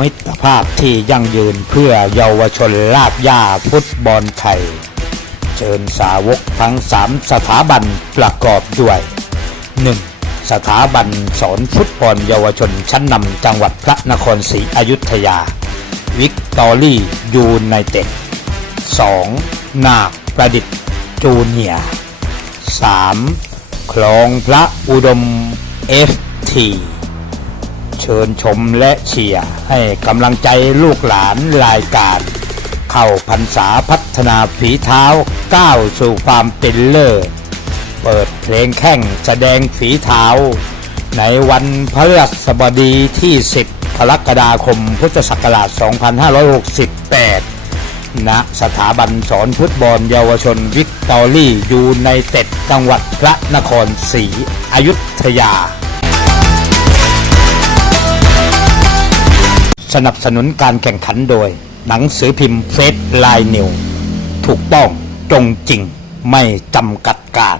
มิตรภาพที่ยั่งยืนเพื่อเยาวชนลาบย่าฟุตบอลไทย เชิญสาวกทั้ง 3 สถาบันประกอบด้วย 1. สถาบันสอนฟุตบอลเยาวชนชั้นนำจังหวัดพระนครศรีอยุธยา วิกตอรี่ยูไนเต็ด 2. นาคประดิษฐ์จูเนียร์ 3. คลองพระอุดมเอฟที ชิญชมและเชียร์ให้กำลังใจลูกหลานรายการ เข้าพรรษาพัฒนาฝีเท้าก้าวสู่ความเป็นเลิศเปิดเพลงแข่งแสดงฝีเท้า ในวันพฤหัสบดีที่ 10กรกฎาคมพุทธศักราช 2568 ณ สถาบันสอนฟุตบอลเยาวชนวิกตอรี่ยูไนเต็ดจังหวัดพระนครศรีอยุธยา สนับสนุนการแข่งขันโดย หนังสือพิมพ์เฟสไลน์นิว ถูกต้องตรงจริงไม่จำกัดการ